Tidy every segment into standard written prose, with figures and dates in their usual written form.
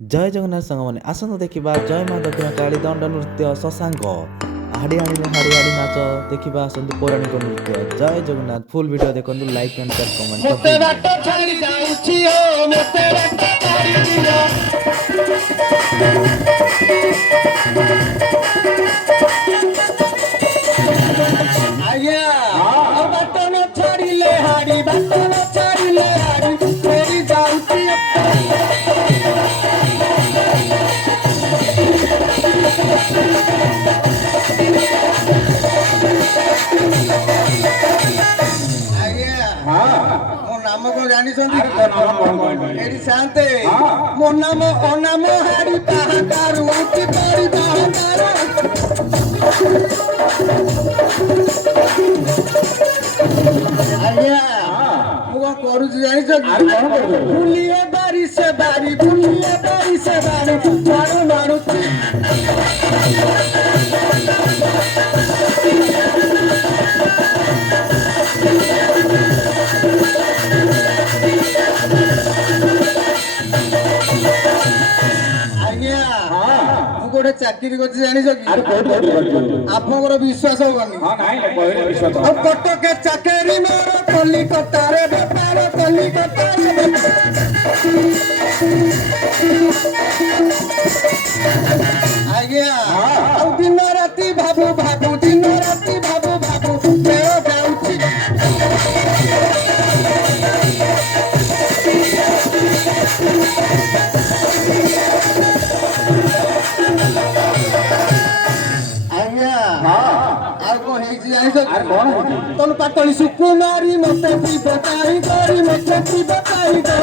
जय जगन्नाथ सांग मैंने आसतु देखा जय माँ दक्षिण काली दंड नृत्य शशांक हाड़ी हाड़ी हाड़ी हाड़ी नाच देखा आसतु पौराणिक नृत्य। जय जगन्नाथ फुल वीडियो देखो लाइक एंड शेयर कमेंट तो नाम को जानी एडी शांते मो नाम अनाम हाड़ी पाहाकारू उठी पड़ी दाहकार आज्ञा मु करू जानी बुलिए बारी से बारी बुलिए बारी से बारी मारू मारू गोटे चाकरी कर जानी आपनकर विश्वास होनी कटक चाकरी मोर कलिकता रे बेपार कलिकता आज्ञा दिन राति भाबू भाबू दिन राति भाबू भाबू मेरा गाउची तन पातली सुकुमारी मते की बताई करी मते की बताई कर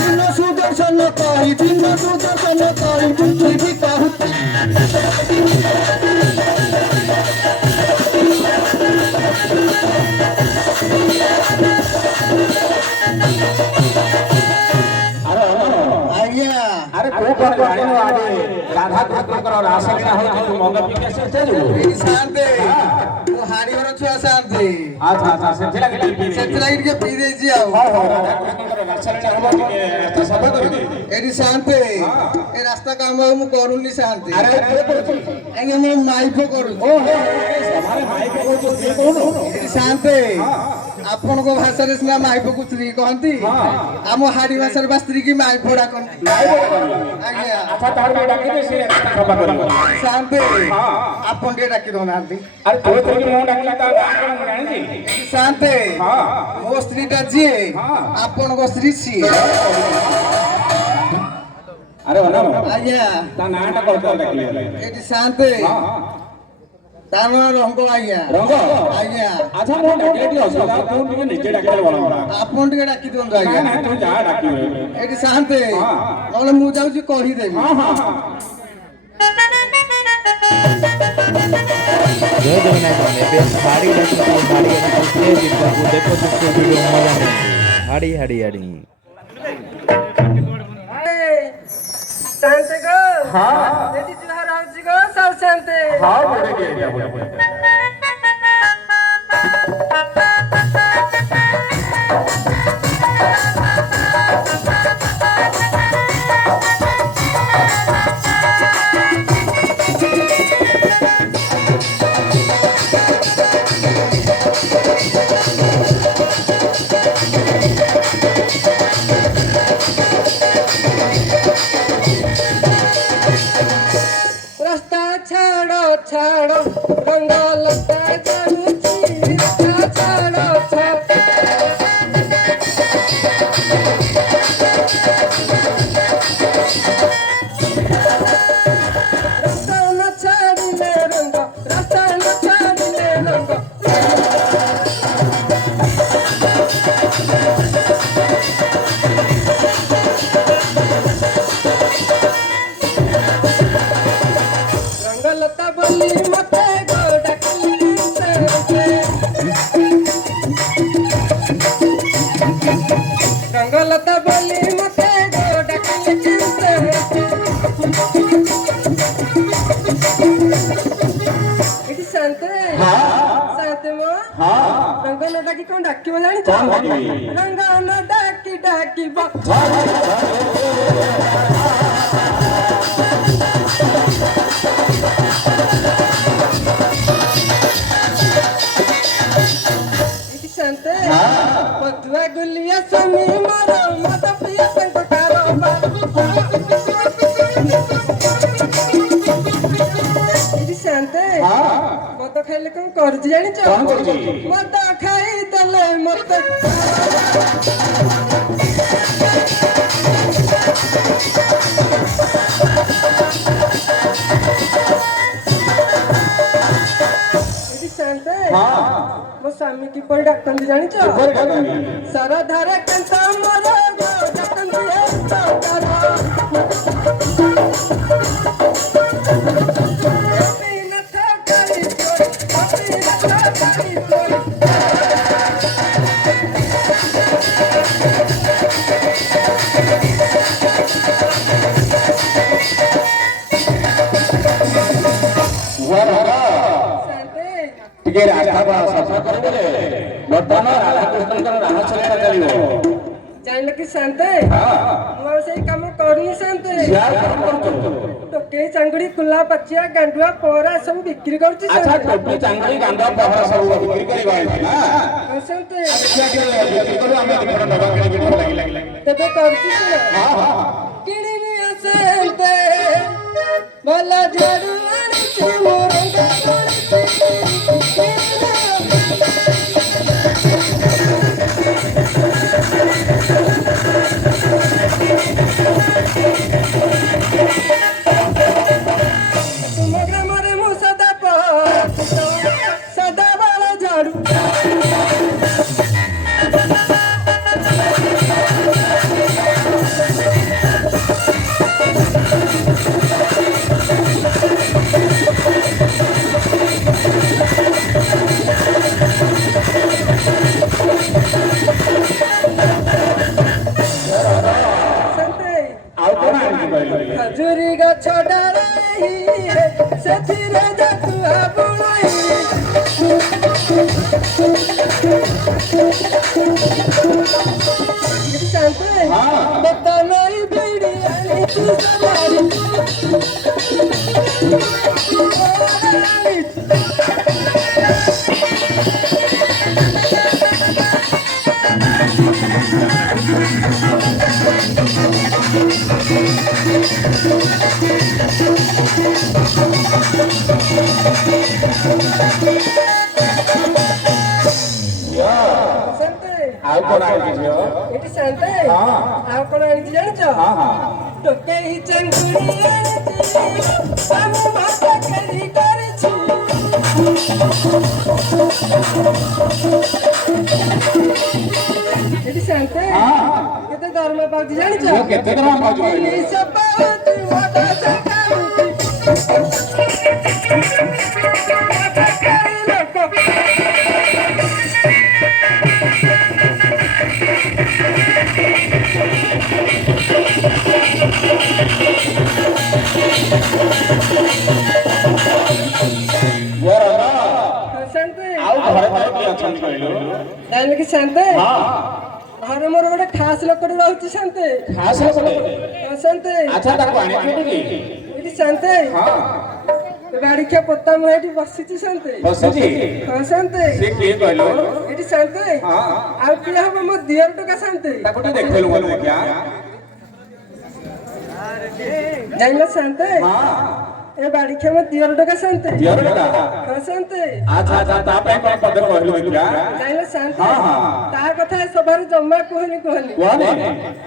दिन सुदर्शन करी बुद्धि कहती अरे को कर गाड़ी में आडे राधा कृष्ण कर रास के हो तू मग पी के से जो शांते वो हाड़ी वाला छुआ शांते अच्छा से लगे पी से लाइट के पी दे जी आओ हां राधा कृष्ण कर रास के हो के रास्ता सफा कर दे एडी शांते ए रास्ता काम मु करूनी शांते अरे को कर एंगे मु माइफो करू ओ हमारे माई को को से कहू एडी शांते आपन को भाषा रे सिना माइफो को स्त्री कहंती हम हाड़ी भाषा रे स्त्री की माइफो डाकन आज्ञा अच्छा तार में डाके दे से रास्ता सफा कर शांते आपन के डाकी दो नांती अरे तो के मो डाकला ता डाकन जानी जी शांते मो स्त्री ता जी आपन को स्त्री छी अरे वना आज्ञा ता नाटा करतो डाकले एडी शांते तानो रंग आज्ञा रंग आज्ञा अच्छा मो डाकले दी असला तू टिके नीचे डाकले बोला आपन के डाकी दो आज्ञा ना तू जा डाकी एडी शांते नले मु जाउची कहि देबी जय जगन्नाथ मैंने हाड़ी देखो वीडियो मजा हाड़ी हाड़ी हाड़ी शांते गो हां बेटी जुहार आउची गो सब शांते हां बोले के छाड़ो रंग लगा जाऊची छाड़ो रास्ता न छाड़िले रंग रास्ता न छाड़िले रंग रंगलता बोली मते गो डाकली से रंगलता बोली मते गो डाकली से इति शांते शांते मो रंगलता की कोन डाकियो जानि କଣ କରିବି ରଙ୍ଗନ ଡାକି ଡାକିବ ଏଠି ଶାନ୍ତେ ପଦୁଆ ଗୁଲିଆ ସ୍ୱାମୀ ମୋର ମଦ ପ୍ରିୟ ତାଙ୍କ କାରବାର ଏଠି ଶାନ୍ତେ ମଦ ଖାଇଲେ କଣ କରୁଛି ଜାଣିଛ କଣ କରୁଛି ମଦ ଖାଇଦେଲେ ମତେ ଏଠି ଶାନ୍ତେ ମୋ ସ୍ୱାମୀ କିପରି ଡାକନ୍ତି ଜାଣିଛ ସରଧାରେ କାନ୍ତ ମୋର ଡାକନ୍ତି ଏ ସରକାର ଗୋପୀନାଥ କାଳି ତୋରି ଗୋପୀନାଥ କାଳି ତୋରି ଶାନ୍ତେ ଟିକେ ରାସ୍ତା ସଫା କରିଦେଲେ ବର୍ତ୍ତମାନ ରାଧାକୃଷ୍ଣଙ୍କର ରାମଚରିତ୍ର ଚାଲିବ ଜାଣିଲ କି ଶାନ୍ତେ ମୁଁ ଆଉ ସେଇ କାମ କରୁନି ଶାନ୍ତେ ଟୋକେଇ ଚାଙ୍ଗୁଡି କୁଲା ପାଚିଆ ଗାଣ୍ଡୁଆ ପହରା ସବୁ ବିକ୍ରି କରୁଛି ଆଚ୍ଛା ଶାନ୍ତେ ଟୋପି ଚାଙ୍ଗୁଡି ଗାଣ୍ଡ ପହରା ସବୁ ବିକ୍ରି କରିବା ନା ହଁ ଶାନ୍ତେ ବିକ୍ରି କରୁ ଆମେ ଦିପଟ ନବା କିଣିକି ଲାଗିଲା ତେବେ କରୁଛି ଶୁଣ କିଣିନି ଶାନ୍ତେ ଭଲ ଝାଡୁ ଆଣିଛି ମୋ ରଙ୍ଗ ତୁମ ଗ୍ରାମରେ ମୁଁ ସଦାବାଳ ଝାଡୁ ଶାନ୍ତେ ଆଉ କଣ ଆଣିକି କହିଲେ ଖଜୁରୀ ଗଛ ଡାଳଇ ସେଥିରେ ଜାତୁଆ ବୁଣାଇ ଶାନ୍ତେ ବେତନଇ ଭିଡ଼ି ଆଣିଛି ସବାରି ଶାନ୍ତେ ଆଉ କଣ ଆଣିକି ଝିଅ ଏଠି ଶାନ୍ତେ ଆଉ କଣ ଆଣିଛି ଜାଣିଛ ଟୋକେଇ ଚାଙ୍ଗୁଡି ଆଣିଛି ଆମ ଭାଷା ଖେଳି କରିଛି ଏଠି ଶାନ୍ତେ କେତେ ଦରମା ପାଉଛି ଜାଣିଛ କେତେ ଟଙ୍କା ପାଉଛୁ କହିଲୁ? 300 ପାଉଛି ମୋଟା ଚାକାଉଛି ଚାକାରୀ ଲୋକ ଶାନ୍ତେ ଆଉ ଘରେ ଘରେ କିଏ ଅଛନ୍ତି କହିଲୁ ଜାଣିଲେ କି ଶାନ୍ତେ ଘରେ ମୋର ଗୋଟେ ଖାସ ଲୋକଟେ ରହୁଛି ଶାନ୍ତେ ଖାସ ଲୋକଟେ ଶାନ୍ତେ ଆଚ୍ଛା ତାକୁ ଆଣିକି ଏଠି ଶାନ୍ତେ ଗାଡିଖିଆ ପୋତା ମୁଁ ଏଠି ବସିଛି ଶାନ୍ତେ ବସିଛି ହଁ ଶାନ୍ତେ ସେ କିଏ କହିଲୁ ଏଠି ଶାନ୍ତେ ଆଉ କିଏ ହବ ମୋ ଦିଅର ଟୋକା ଶାନ୍ତେ ତାକୁ ଟିକେ ଦେଖେଇଲୁ ମୋତେ ଦେଖିଆ ଜାଣିଲ ଶାନ୍ତେ ଏ ବାଡିଖିଆ ମୋ ଦିଅର ଟୋକା ଶାନ୍ତେ ଦିଅର ଟୋକା? ହଁ ଶାନ୍ତେ ଆଚ୍ଛା ଆଚ୍ଛା ତା ପାଇଁ କଣ ପଦେ କହିଲୁ ଦେଖିଆ ଜାଣିଲ ଶାନ୍ତେ ତା କଥା ଏ ସଭାରେ ଜମା କୁହନି କୁହନି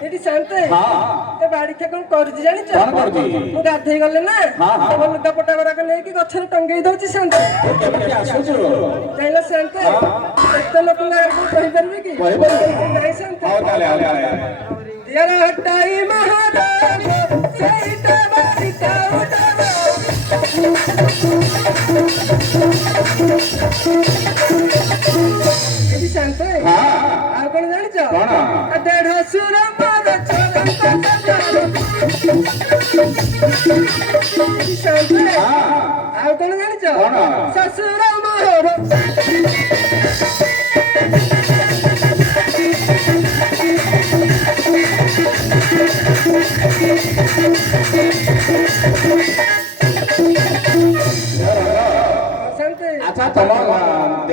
ଏଠି ଶାନ୍ତେ ଏ ବାଡିଖିଆ କଣ କରୁଛି ଜାଣିଛ କଣ କରୁଛି? ମୁଁ ଗାଧେଇ ଗଲେ ନା ସବୁ ଲୁଗାପଟା ଗୁଡାକ ନେଇକି ଗଛରେ ଟଙ୍ଗେଇ ଦଉଛି ଶାନ୍ତେ କେମିତି ଆସୁଛୁ ଜାଣିଲ ଶାନ୍ତେ ଏତେ ଲୋକଙ୍କ ଆଗରେ କଣ କହିପାରିବି କି କହିପାରିବୁ? ନାଇଁ ଶାନ୍ତେ ହଉ ତାହେଲେ ଦିଅର ହଟାଇ ମହାରାଜ ସେଇଟା ବାଡ଼ିଟା ଉଠାବ ଏଠି ଶାନ୍ତେ ଆଉ କଣ ଜାଣିଛ ଦେଢ ସୁର ମୋର ଶାନ୍ତେ ଆଉ କଣ ଜାଣିଛ ଶ୍ୱଶୁର ମୋର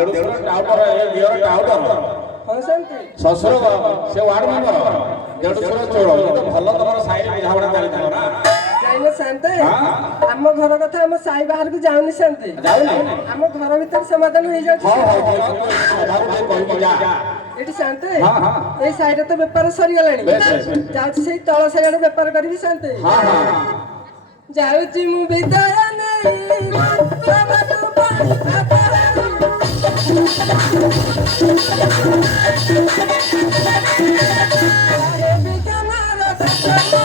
ଦେଢଶୁର ଟାଉଟର ଏ ଦିଅର ଟାଉଟର ହଁ ଶାନ୍ତି ଶ୍ୱଶୁର ସେ ୱାର୍ଡ ମେମ୍ବର ଦେଢଶୁର ଚୋର ଇଏ ତ ଭଲ ତମର ସାଇରେ ବୁଝାବଣା ଚାଲିଥିବ ନା ଯାଇନ ଶାନ୍ତେ ଆମ ଘର କଥା ଆମ ସାହି ବାହାରକୁ ଯାଉନି ଶାନ୍ତେ ଯାଉନି ଆମ ଘର ଭିତରେ ସମାଧାନ ହେଇଯାଉଛି ହଁ ହଁ ସଭାକୁ ଟିକେ କହିକି ଯା ଏଠି ଶାନ୍ତେ ହଁ ହଁ ଏଇ ସାଇଡରେ ତ ବେପାର ସରିଗଲାଣି ବେଶ ବେଶ ଯାଉଛି ସେଇ ତଳ ସାଇଡରେ ବେପାର କରିବି ଶାନ୍ତେ ହଁ ହଁ ଯାଉଛି ମୁଁ ବିଦାୟ ନେଇ ସଭାକୁ ବିଜ୍ଞାନର